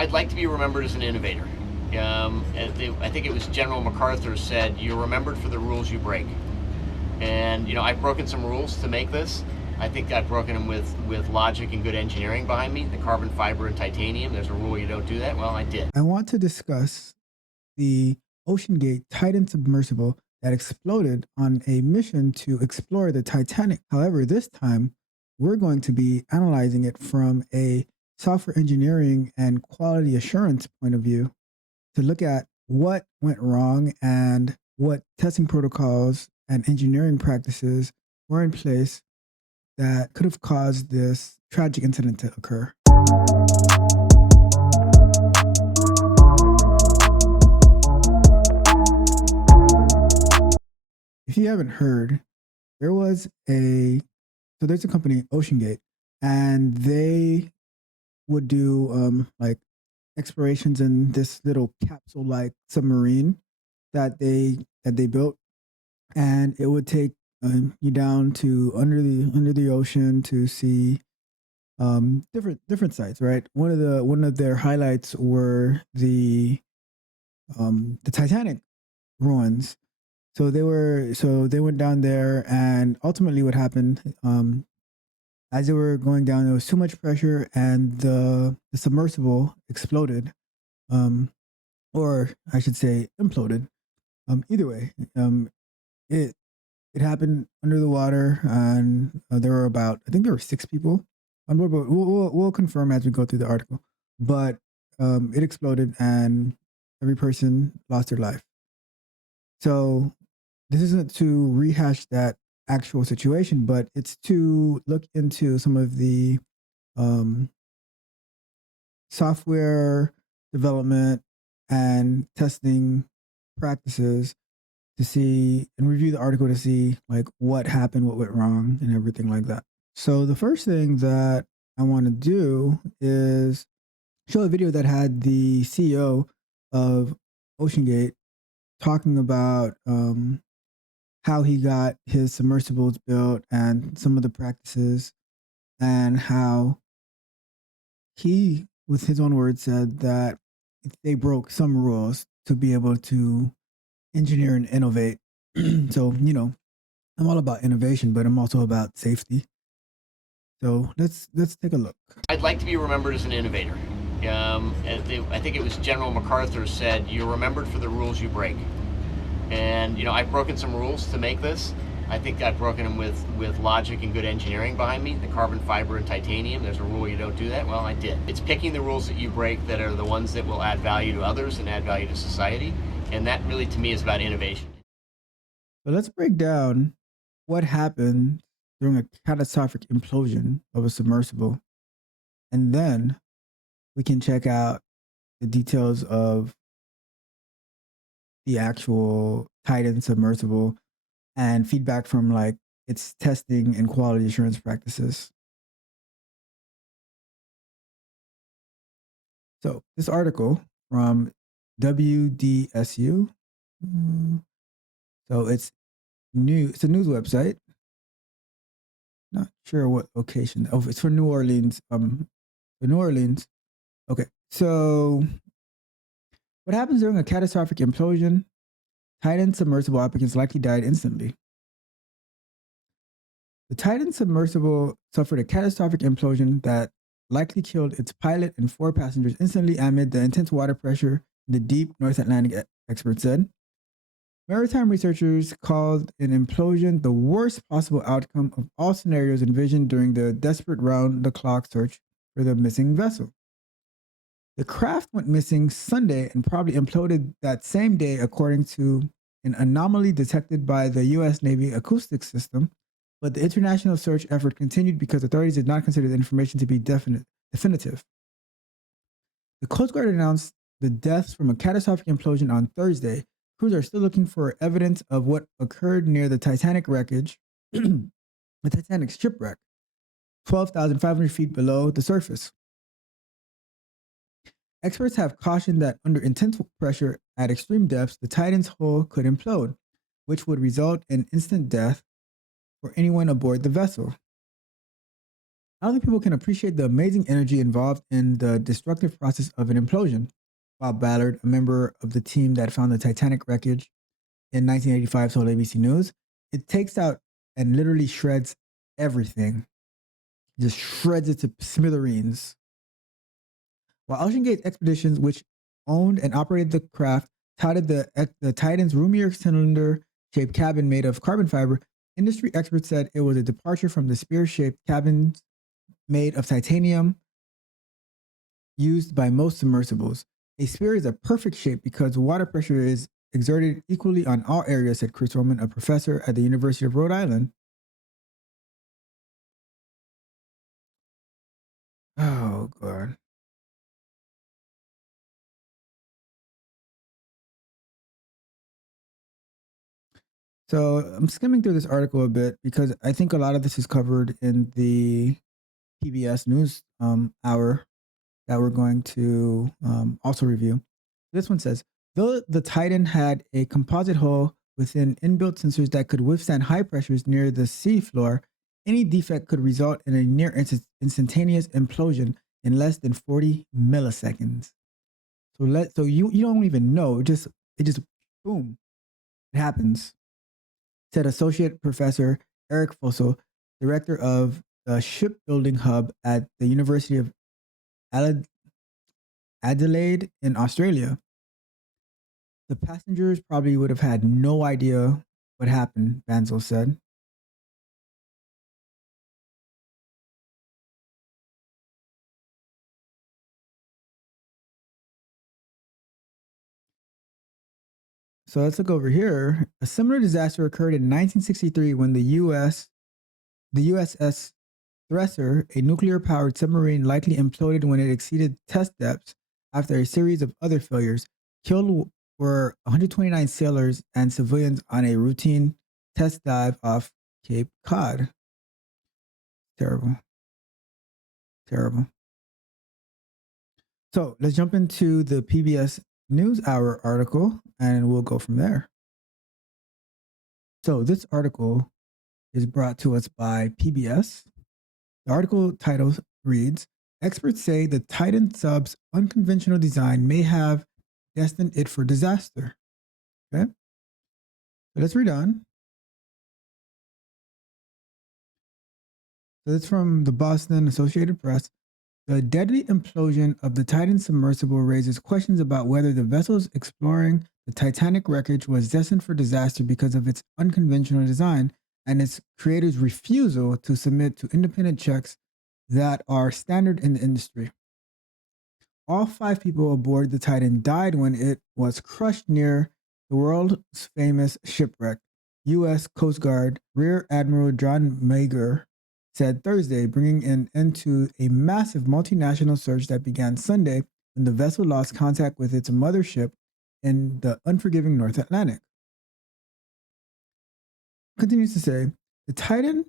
I'd like to be remembered as an innovator. I think it was General MacArthur said, "You're remembered for the rules you break." And I've broken some rules to make this. I think I've broken them with logic and good engineering behind me. The carbon fiber and titanium. There's a rule you don't do that. Well, I did. I want to discuss the OceanGate Titan Submersible that exploded on a mission to explore the Titanic. However, this time we're going to be analyzing it from a software engineering and quality assurance point of view to look at what went wrong and what testing protocols and engineering practices were in place that could have caused this tragic incident to occur. If you haven't heard, there was a there's a company, OceanGate, and they would do like explorations in this little capsule like submarine that they built, and it would take you down to under the ocean to see different sites. Right. One of their highlights were the Titanic ruins. So they went down there, and ultimately, what happened, as they were going down, there was too much pressure, and the submersible exploded, um, or I should say, imploded. Either way, it it happened under the water, and there were about, I think there were 6 people on board, but we'll confirm as we go through the article. But it exploded, and every person lost their life. So this isn't to rehash that actual situation, but it's to look into some of the um, software development and testing practices to see and review the article to see like what happened, what went wrong, and everything like that. So the first thing that I want to do is show a video that had the CEO of OceanGate talking about how he got his submersibles built and some of the practices, and how he, with his own words, said that they broke some rules to be able to engineer and innovate. So, I'm all about innovation, but I'm also about safety. So let's take a look. I'd like to be remembered as an innovator. I think it was General MacArthur said, "You're remembered for the rules you break." And I've broken some rules to make this. I think I've broken them with logic and good engineering behind me. The carbon fiber and titanium. There's a rule you don't do that. Well, I did. It's picking the rules that you break that are the ones that will add value to others and add value to society. And that really, to me, is about innovation. So let's break down what happened during a catastrophic implosion of a submersible, and then we can check out the details of the actual Titan submersible and feedback from like its testing and quality assurance practices. So this article from WDSU. So it's new. It's a news website. Not sure what location. Oh, it's for New Orleans. For New Orleans. Okay. So what happens during a catastrophic implosion? Titan submersible occupants likely died instantly. The Titan submersible suffered a catastrophic implosion that likely killed its pilot and 4 passengers instantly amid the intense water pressure in the deep North Atlantic, experts said. Maritime researchers called an implosion the worst possible outcome of all scenarios envisioned during the desperate round the clock search for the missing vessel. The craft went missing Sunday and probably imploded that same day, according to an anomaly detected by the U.S. Navy acoustic system. But the international search effort continued because authorities did not consider the information to be definitive. The Coast Guard announced the deaths from a catastrophic implosion on Thursday. Crews are still looking for evidence of what occurred near the Titanic wreckage, the Titanic shipwreck, 12,500 feet below the surface. Experts have cautioned that under intense pressure at extreme depths, the Titan's hull could implode, which would result in instant death for anyone aboard the vessel. I don't think people can appreciate the amazing energy involved in the destructive process of an implosion. Bob Ballard, a member of the team that found the Titanic wreckage in 1985, told ABC News, it takes out and literally shreds everything, just shreds it to smithereens. While OceanGate Expeditions, which owned and operated the craft, touted the Titan's roomier cylinder-shaped cabin made of carbon fiber, industry experts said it was a departure from the spear-shaped cabins made of titanium used by most submersibles. A spear is a perfect shape because water pressure is exerted equally on all areas, said Chris Roman, a professor at the University of Rhode Island. Oh, God. So I'm skimming through this article a bit because I think a lot of this is covered in the PBS News hour that we're going to also review. This one says, though the Titan had a composite hull within inbuilt sensors that could withstand high pressures near the sea floor, any defect could result in a near instantaneous implosion in less than 40 milliseconds. So you don't even know. It just boom, it happens, said Associate Professor Eric Fossel, director of the Shipbuilding Hub at the University of Adelaide in Australia. The passengers probably would have had no idea what happened, Banzel said. So let's look over here. A similar disaster occurred in 1963 when the USS Thresher, a nuclear-powered submarine, likely imploded when it exceeded test depths after a series of other failures. Killed were 129 sailors and civilians on a routine test dive off Cape Cod. Terrible. Terrible. So let's jump into the PBS NewsHour article and we'll go from there. So this article is brought to us by PBS. The article title reads, experts say the Titan sub's unconventional design may have destined it for disaster. Okay. So let's read on. So it's from the Boston Associated Press. The deadly implosion of the Titan submersible raises questions about whether the vessels exploring the Titanic wreckage was destined for disaster because of its unconventional design and its creators' refusal to submit to independent checks that are standard in the industry. All 5 people aboard the Titan died when it was crushed near the world's famous shipwreck, U.S. Coast Guard Rear Admiral John Mager said Thursday, bringing an end to a massive multinational search that began Sunday when the vessel lost contact with its mothership in the unforgiving North Atlantic. Continues to say, the Titan,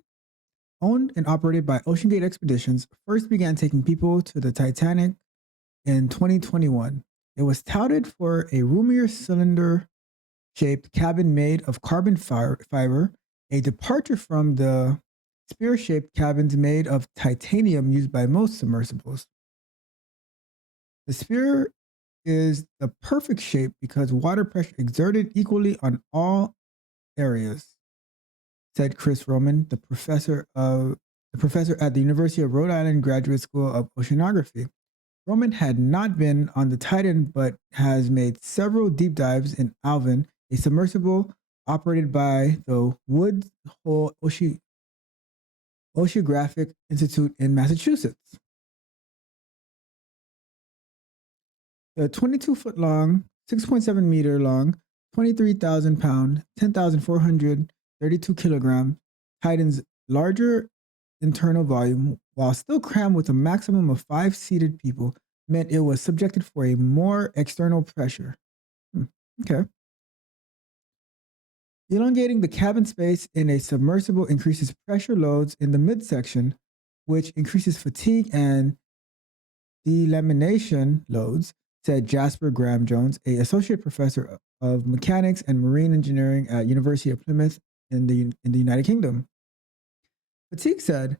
owned and operated by OceanGate Expeditions, first began taking people to the Titanic in 2021. It was touted for a roomier cylinder-shaped cabin made of carbon fiber, a departure from the spear-shaped cabins made of titanium used by most submersibles. The spear is the perfect shape because water pressure exerted equally on all areas, said Chris Roman, the professor at the University of Rhode Island Graduate School of Oceanography. Roman had not been on the Titan, but has made several deep dives in Alvin, a submersible operated by the Woods Hole Oceanographic Institute in Massachusetts. The 22-foot long, 6.7 meter long, 23,000 pound, 10,432 kilogram Titan's larger internal volume, while still crammed with a maximum of 5 seated people, meant it was subjected for a more external pressure. Okay. Elongating the cabin space in a submersible increases pressure loads in the midsection, which increases fatigue and delamination loads, said Jasper Graham Jones, a associate professor of mechanics and marine engineering at University of Plymouth in the United Kingdom. Fatigue said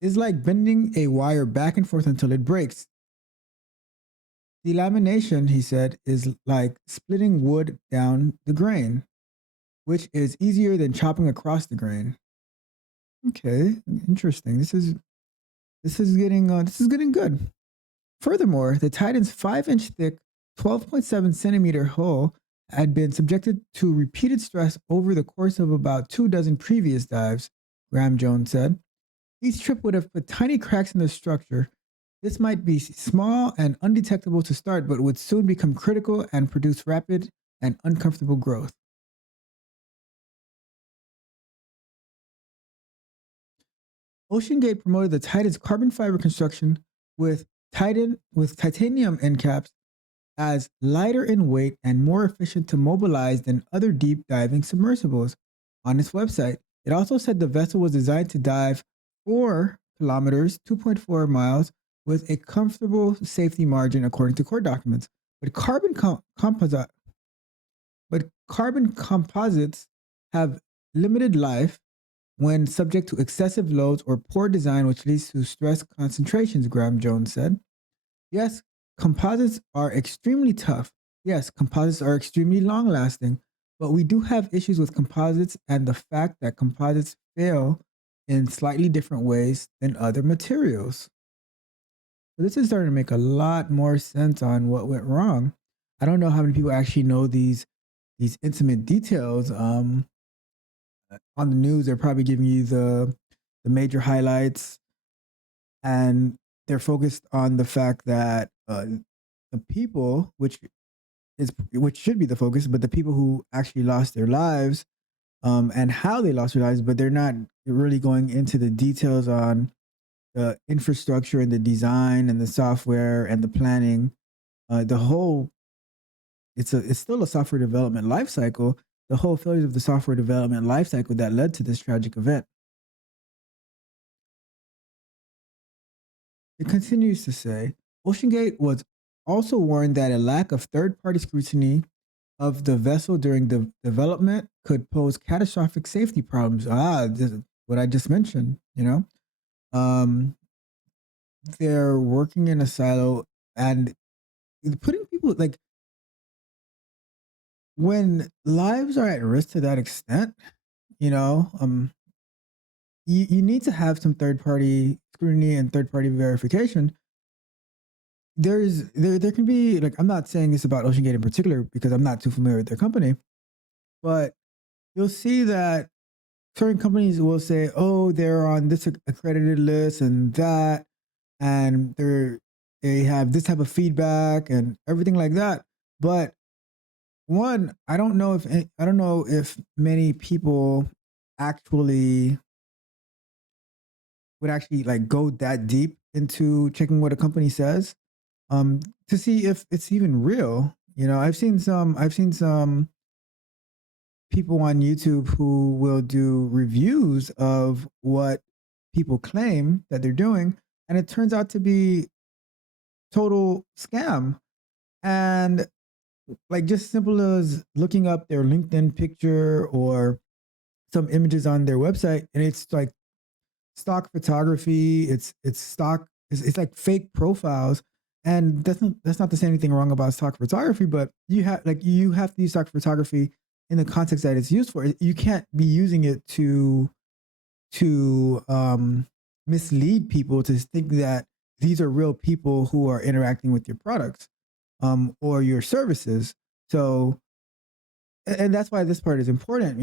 is like bending a wire back and forth until it breaks. Delamination, he said, is like splitting wood down the grain, which is easier than chopping across the grain. Okay, interesting. This is getting good. Furthermore, the Titan's 5-inch thick, 12.7 centimeter hull had been subjected to repeated stress over the course of about 24 previous dives, Graham Jones said. Each trip would have put tiny cracks in the structure. This might be small and undetectable to start, but would soon become critical and produce rapid and uncomfortable growth. OceanGate promoted the Titan's carbon fiber construction with titanium end caps as lighter in weight and more efficient to mobilize than other deep diving submersibles. On its website, it also said the vessel was designed to dive 4 kilometers, 2.4 miles, with a comfortable safety margin according to court documents. But carbon composites have limited life when subject to excessive loads or poor design, which leads to stress concentrations, Graham Jones said. Yes, composites are extremely tough. Yes, composites are extremely long lasting, but we do have issues with composites and the fact that composites fail in slightly different ways than other materials. So this is starting to make a lot more sense on what went wrong. I don't know how many people actually know these intimate details. On the news, they're probably giving you the major highlights, and they're focused on the fact that the people, which should be the focus, but the people who actually lost their lives, and how they lost their lives, but they're not really going into the details on the infrastructure and the design and the software and the planning. The whole it's still a software development life cycle. The whole failures of the software development life cycle that led to this tragic event. It continues to say, OceanGate was also warned that a lack of third-party scrutiny of the vessel during the development could pose catastrophic safety problems. This is what I just mentioned. Um, they're working in a silo and putting people like when lives are at risk to that extent. You know, you need to have some third-party scrutiny and third-party verification. There can be like, I'm not saying this about OceanGate in particular because I'm not too familiar with their company, but you'll see that certain companies will say, "Oh, they're on this accredited list and that, and they have this type of feedback and everything like that." But one, I don't know if many people actually would actually like go that deep into checking what a company says, to see if it's even real. I've seen some people on YouTube who will do reviews of what people claim that they're doing, and it turns out to be total scam. And like just simple as looking up their LinkedIn picture or some images on their website, and it's like stock photography. It's stock. It's like fake profiles, and that's not to say anything wrong about stock photography, but you have to use stock photography in the context that it's used for. You can't be using it to mislead people to think that these are real people who are interacting with your products, or your services. So, and that's why this part is important.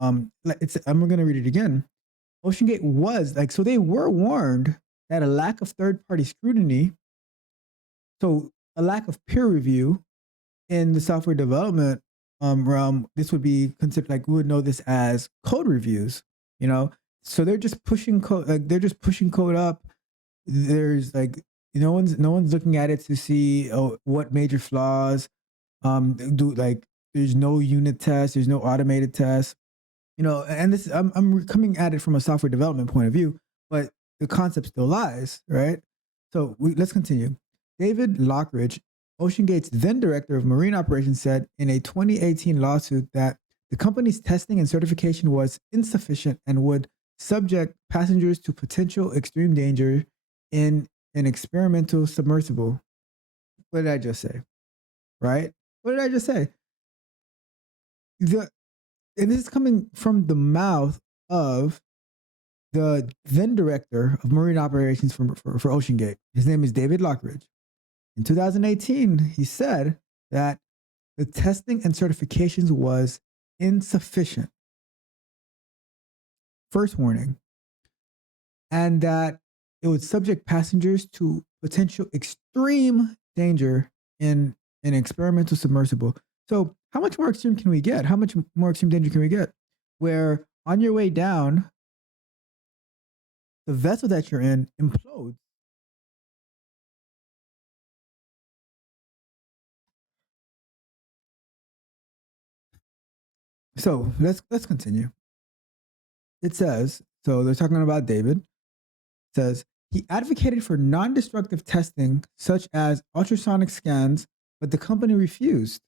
I'm going to read it again. OceanGate was like, so they were warned that a lack of third party scrutiny, so a lack of peer review in the software development realm, this would be considered like we would know this as code reviews, you know? So they're just pushing code, like they're just pushing code up. There's like, no one's looking at it to see what major flaws do like there's no unit test, there's no automated test. And this I'm coming at it from a software development point of view, but the concept still lies, right? So let's continue. David Lockridge, OceanGate's then director of marine operations, said in a 2018 lawsuit that the company's testing and certification was insufficient and would subject passengers to potential extreme danger in an experimental submersible. What did I just say? Right? What did I just say? And this is coming from the mouth of the then director of marine operations for OceanGate. His name is David Lockridge. In 2018, he said that the testing and certifications was insufficient. First warning. And that it would subject passengers to potential extreme danger in an experimental submersible. So, how much more extreme can we get? How much more extreme danger can we get? Where on your way down, the vessel that you're in implodes. So let's continue. It says, so they're talking about David. It says he advocated for non-destructive testing such as ultrasonic scans, but the company refused.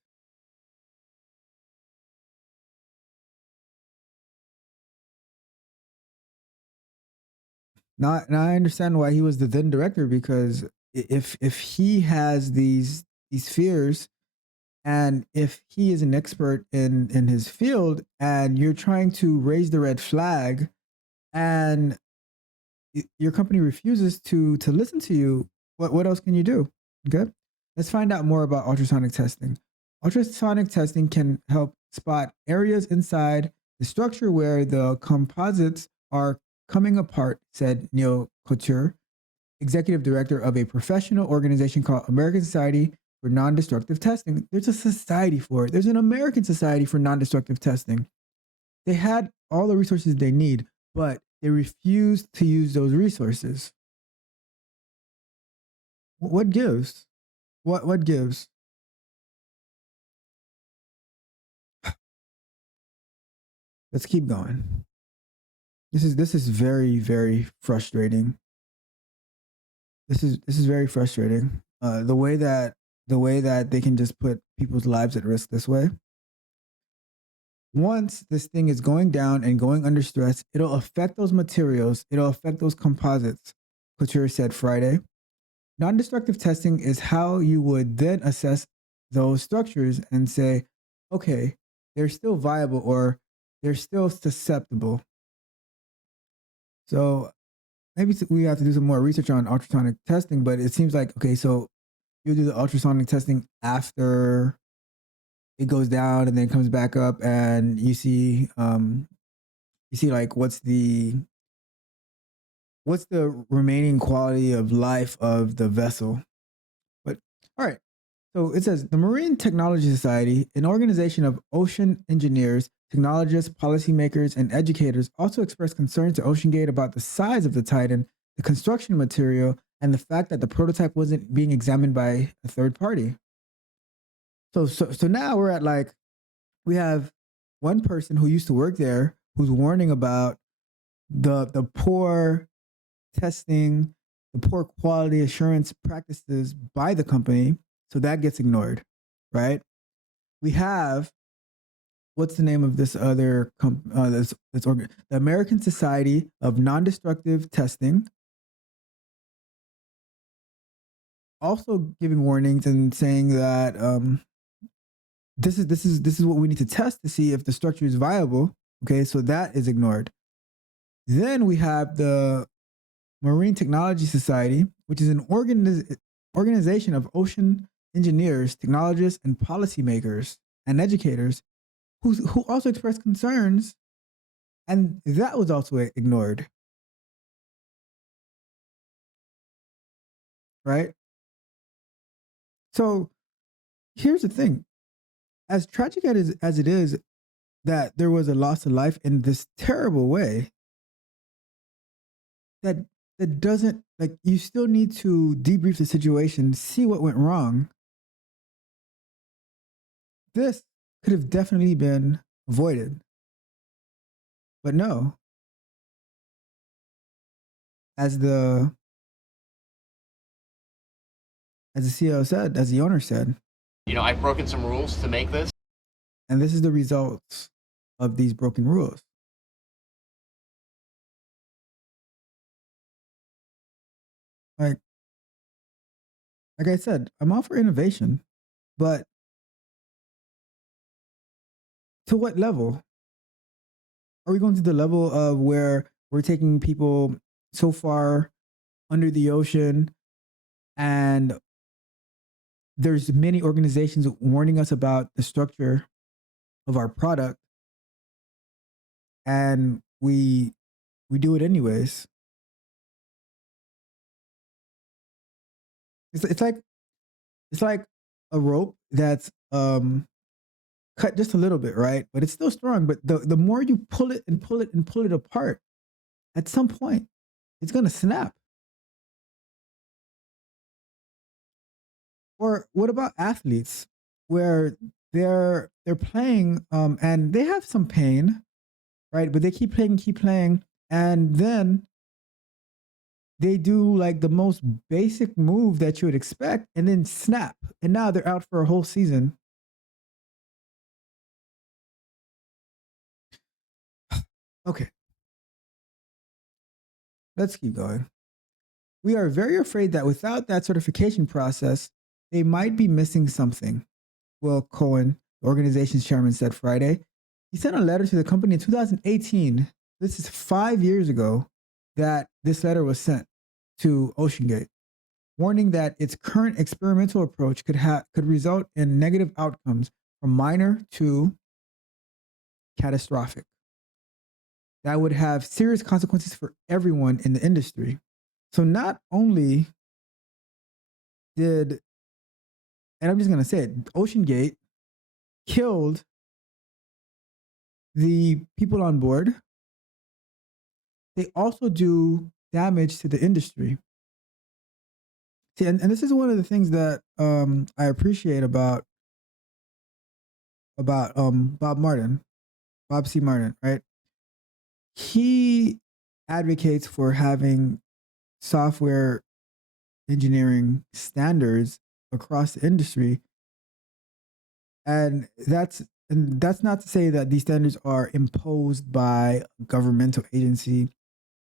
Now I understand why he was the then director, because if he has these fears, and if he is an expert in his field, and you're trying to raise the red flag, and your company refuses to listen to you, what else can you do? Okay, let's find out more about ultrasonic testing. Ultrasonic testing can help spot areas inside the structure where the composites are coming apart, said Neil Couture, executive director of a professional organization called American Society for Non-Destructive Testing. There's a society for it. There's an American Society for Non-Destructive Testing. They had all the resources they need, but they refused to use those resources. What gives? What gives? Let's keep going. This is very frustrating. This is very frustrating. The way that they can just put people's lives at risk this way. Once this thing is going down and going under stress, it'll affect those materials. It'll affect those composites, Couture said Friday. Non-destructive testing is how you would then assess those structures and say, okay, they're still viable or they're still susceptible. So maybe we have to do some more research on ultrasonic testing, but it seems like, okay, so you do the ultrasonic testing after it goes down and then comes back up, and you see like what's the remaining quality of life of the vessel. But all right, so it says the Marine Technology Society, an organization of ocean engineers, technologists, policymakers, and educators, also expressed concern to OceanGate about the size of the Titan, the construction material, and the fact that the prototype wasn't being examined by a third party. So now we're at, like, we have one person who used to work there who's warning about the poor testing, the poor quality assurance practices by the company. So that gets ignored, right? We have, what's the name of this other the American Society of Non-Destructive Testing, also giving warnings and saying that this is what we need to test to see if the structure is viable. Okay, so that is ignored. Then we have the Marine Technology Society, which is an organization of ocean engineers, technologists, and policymakers and educators who also expressed concerns, and that was also ignored. Right? So here's the thing. As tragic as it is that there was a loss of life in this terrible way, that that doesn't, like, you still need to debrief the situation, see what went wrong. This could have definitely been avoided. But no, as the CEO said, as the owner said, I've broken some rules to make this. and this is the results of these broken rules. like I said, I'm all for innovation, but to what level? Are we going to the level of where we're taking people so far under the ocean, and there's many organizations warning us about the structure of our product, and we do it anyways? It's like it's like a rope that's cut just a little bit, right? But it's still strong. But the more you pull it and pull it and pull it apart, at some point, it's gonna snap. Or what about athletes where they're playing and they have some pain, right? But they keep playing, and then they do like the most basic move that you would expect, and then snap, and now they're out for a whole season. Okay, let's keep going. We are very afraid that without that certification process, they might be missing something. Will Cohen, the organization's chairman, said Friday. He sent a letter to the company in 2018. This is 5 years ago that this letter was sent to OceanGate, warning that its current experimental approach could result in negative outcomes from minor to catastrophic. That would have serious consequences for everyone in the industry. So not only did, and I'm just going to say it, OceanGate killed the people on board, they also do damage to the industry. See, and this is one of the things that I appreciate about Bob Martin, Bob C. Martin, right? He advocates for having software engineering standards across the industry, and that's not to say that these standards are imposed by a governmental agency.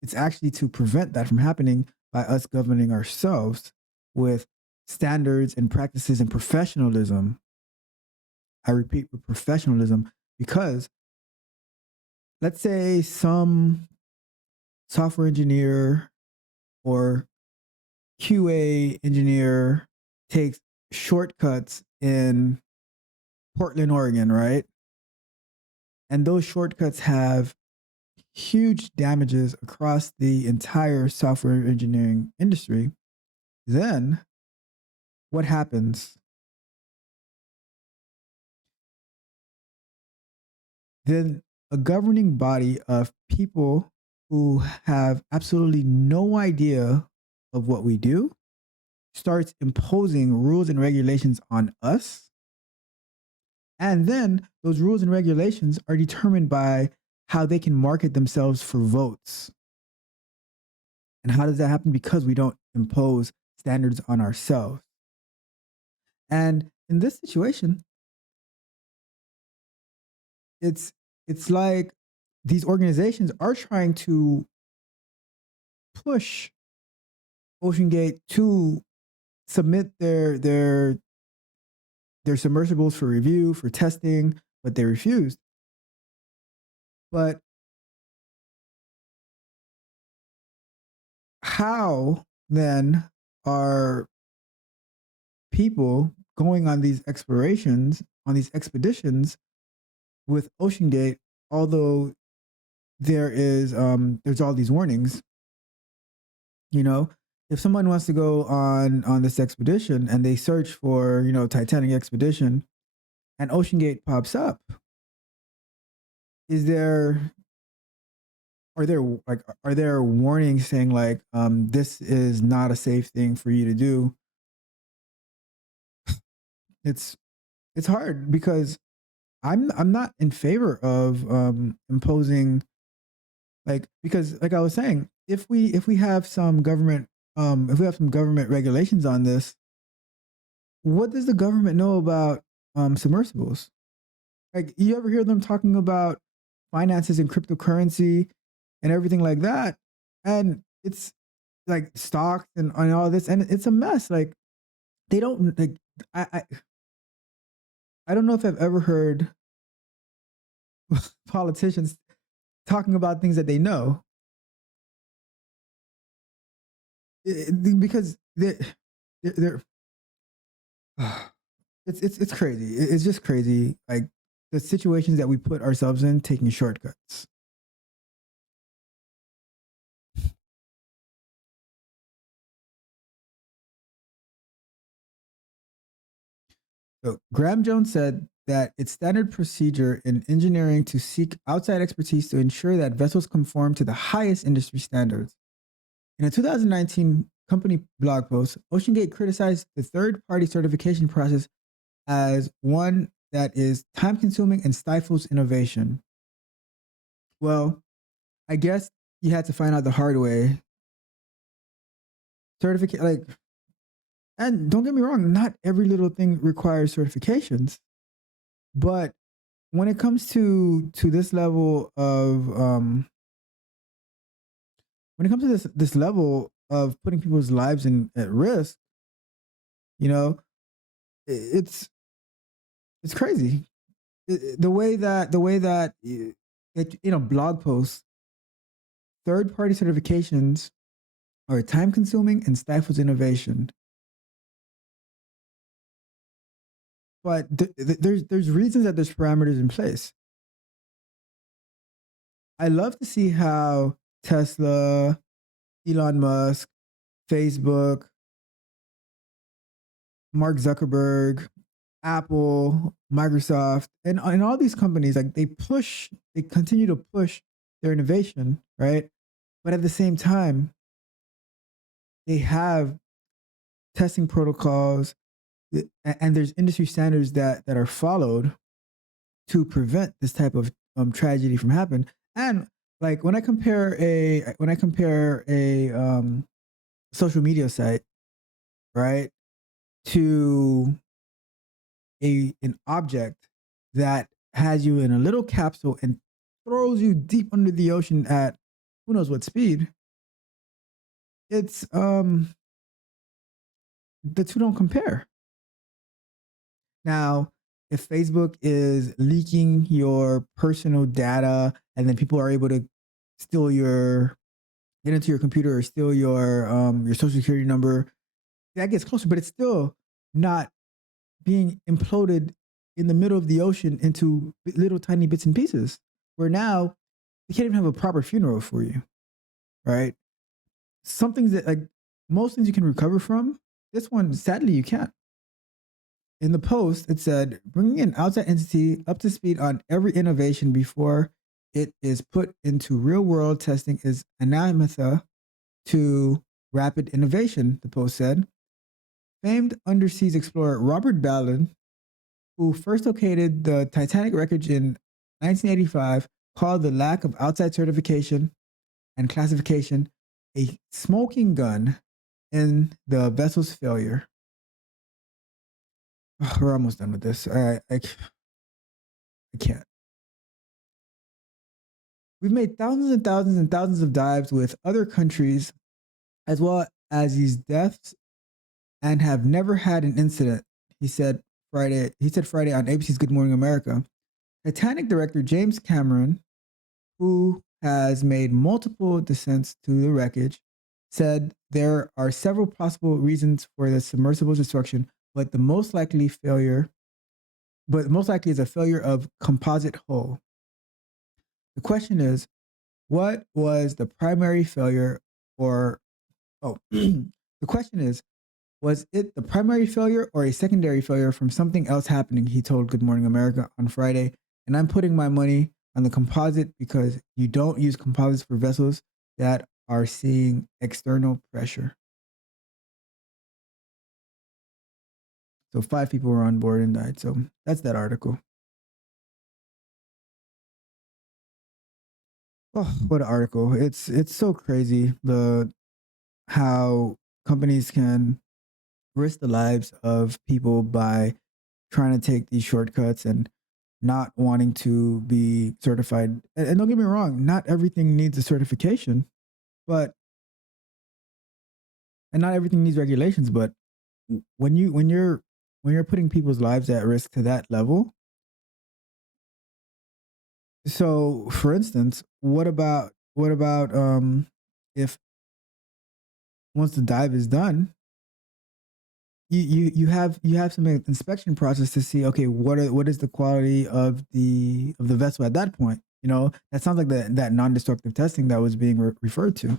It's actually to prevent that from happening by us governing ourselves with standards and practices and professionalism. I repeat, with professionalism, because let's say some software engineer or QA engineer takes shortcuts in Portland, Oregon, right? And those shortcuts have huge damages across the entire software engineering industry. Then what happens? Then a governing body of people who have absolutely no idea of what we do starts imposing rules and regulations on us. And then those rules and regulations are determined by how they can market themselves for votes. And how does that happen? Because we don't impose standards on ourselves. And in this situation, it's like these organizations are trying to push OceanGate to submit their submersibles for review, for testing, but they refused. But how then are people going on these explorations, on these expeditions with OceanGate, although there's all these warnings? You know, if someone wants to go on this expedition and they search for, Titanic expedition, and OceanGate pops up, is there are there warnings saying like this is not a safe thing for you to do? It's it's hard because I'm not in favor of imposing, like, because like I was saying, if we have some government regulations on this, what does the government know about submersibles? Like, you ever hear them talking about finances and cryptocurrency and everything like that? And it's like stocks and all this, and it's a mess. Like, they don't like. I don't know if I've ever heard politicians talking about things that they know. Because they're it's crazy. It's just crazy. Like the situations that we put ourselves in, taking shortcuts. So Graham Jones said that it's standard procedure in engineering to seek outside expertise to ensure that vessels conform to the highest industry standards. In a 2019 company blog post, OceanGate criticized the third-party certification process as one that is time-consuming and stifles innovation. Well, I guess you had to find out the hard way. Certificate, like, and don't get me wrong, not every little thing requires certifications, but when it comes to this level of when it comes to this level of putting people's lives in at risk, you know, it's crazy. The way that in a blog post, third party certifications are time consuming and stifles innovation. But there's reasons that there's parameters in place. I love to see how Tesla, Elon Musk, Facebook, Mark Zuckerberg, Apple, Microsoft, and all these companies, like they continue to push their innovation, right? But at the same time, they have testing protocols and there's industry standards that are followed to prevent this type of tragedy from happening. And like when I compare a social media site, right, to an object that has you in a little capsule and throws you deep under the ocean at who knows what speed, it's the two don't compare. Now, if Facebook is leaking your personal data and then people are able to steal your get into your computer or steal your social security number, that gets closer, but it's still not being imploded in the middle of the ocean into little tiny bits and pieces. Where now you can't even have a proper funeral for you, right? Some things that like most things you can recover from, this one sadly you can't. In the post, it said bringing an outside entity up to speed on every innovation before it is put into real world testing is anathema to rapid innovation, the post said. Famed underseas explorer Robert Ballard, who first located the Titanic wreckage in 1985, called the lack of outside certification and classification a smoking gun in the vessel's failure. We're almost done with this. I can't. We've made thousands and thousands and thousands of dives with other countries as well as these deaths and have never had an incident, he said Friday on ABC's Good Morning America. Titanic director James Cameron, who has made multiple descents to the wreckage, said there are several possible reasons for the submersible's destruction, but the most likely is a failure of composite hull. The question is, what was the primary failure the question is, was it the primary failure or a secondary failure from something else happening? He told Good Morning America on Friday. And I'm putting my money on the composite because you don't use composites for vessels that are seeing external pressure. So 5 people were on board and died. So that's that article. Oh, what an article. It's so crazy how companies can risk the lives of people by trying to take these shortcuts and not wanting to be certified. And don't get me wrong, not everything needs a certification, but and not everything needs regulations, but when you're putting people's lives at risk to that level. So, for instance, what about if once the dive is done, you have some inspection process to see, okay, what is the quality of the vessel at that point. That sounds like that non-destructive testing that was being referred to.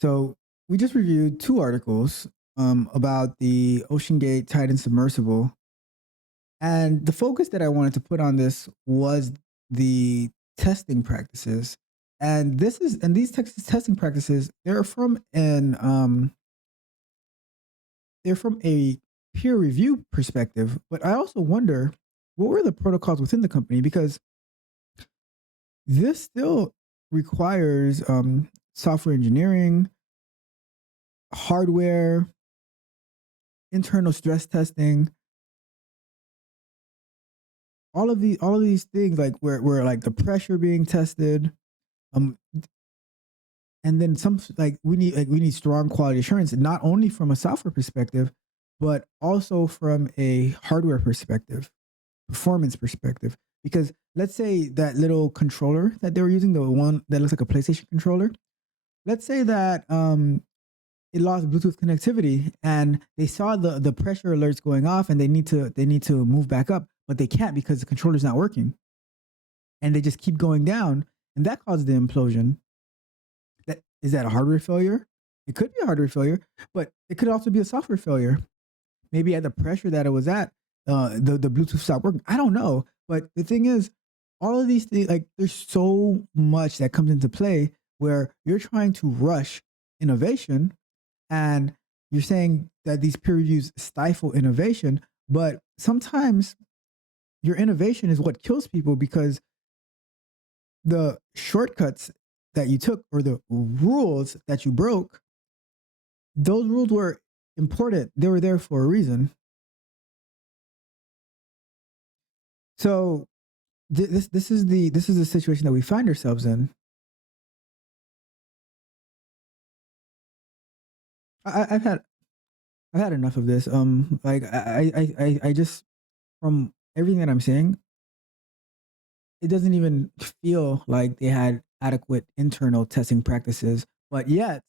So we just reviewed two articles about the OceanGate Titan Submersible, and the focus that I wanted to put on this was the testing practices. And these testing practices, they're from a peer review perspective, but I also wonder what were the protocols within the company, because this still requires software engineering, hardware, internal stress testing, all of these things, like where like the pressure being tested, um, and then some, like we need strong quality assurance, not only from a software perspective, but also from a hardware perspective, performance perspective. Because let's say that little controller that they were using, the one that looks like a PlayStation controller, let's say that it lost Bluetooth connectivity, and they saw the pressure alerts going off, and they need to move back up, but they can't because the controller's not working, and they just keep going down, and that causes the implosion. That is that a hardware failure? It could be a hardware failure, but it could also be a software failure. Maybe at the pressure that it was at, the Bluetooth stopped working. I don't know, but the thing is, all of these things, like, there's so much that comes into play where you're trying to rush innovation, and you're saying that these peer reviews stifle innovation, but sometimes your innovation is what kills people, because the shortcuts that you took, or the rules that you broke, those rules were important. They were there for a reason. So this is the situation that we find ourselves in. I've had enough of this. Like I just, from everything that I'm seeing, it doesn't even feel like they had adequate internal testing practices, but yet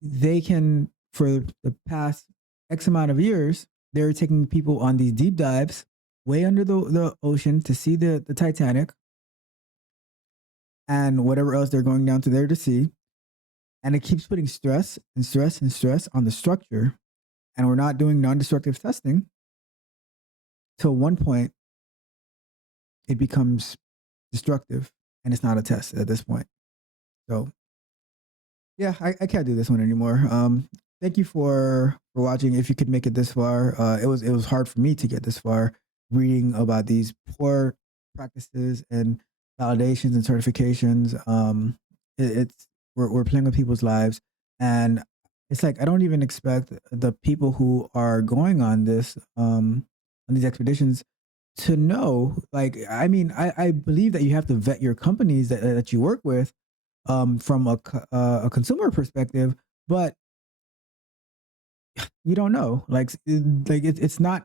they can, for the past X amount of years, they're taking people on these deep dives way under the ocean to see the Titanic and whatever else they're going down to there to see. And it keeps putting stress and stress and stress on the structure. And we're not doing non destructive testing. Till one point, it becomes destructive, and it's not a test at this point. So yeah, I can't do this one anymore. Thank you for watching. If you could make it this far, it was hard for me to get this far, reading about these poor practices and validations and certifications. It's we're playing with people's lives, and it's like I don't even expect the people who are going on these expeditions to know. Like, I mean, I believe that you have to vet your companies that you work with, from a consumer perspective, but you don't know. It's not.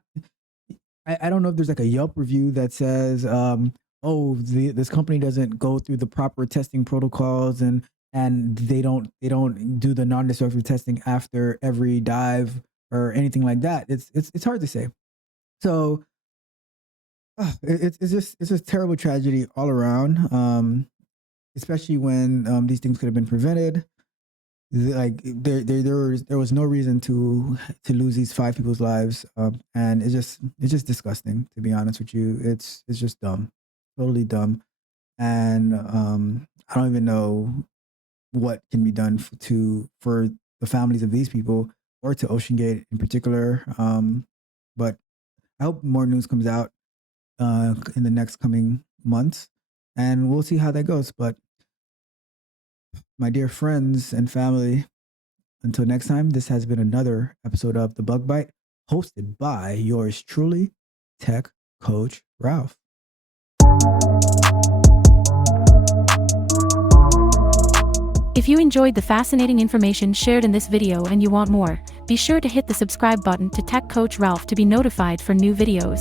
I don't know if there's like a Yelp review that says, "Oh, this company doesn't go through the proper testing protocols, and they don't do the non-destructive testing after every dive or anything like that." It's hard to say. So it's just terrible tragedy all around. Especially when these things could have been prevented. Like there was no reason to lose these five people's lives, and it's just disgusting, to be honest with you. It's just dumb, totally dumb, and I don't even know what can be done for the families of these people, or to OceanGate in particular. But I hope more news comes out in the next coming months, and we'll see how that goes. But my dear friends and family, until next time, this has been another episode of The Bug Bite, hosted by yours truly, Tech Coach Ralph. If you enjoyed the fascinating information shared in this video and you want more, be sure to hit the subscribe button to Tech Coach Ralph to be notified for new videos.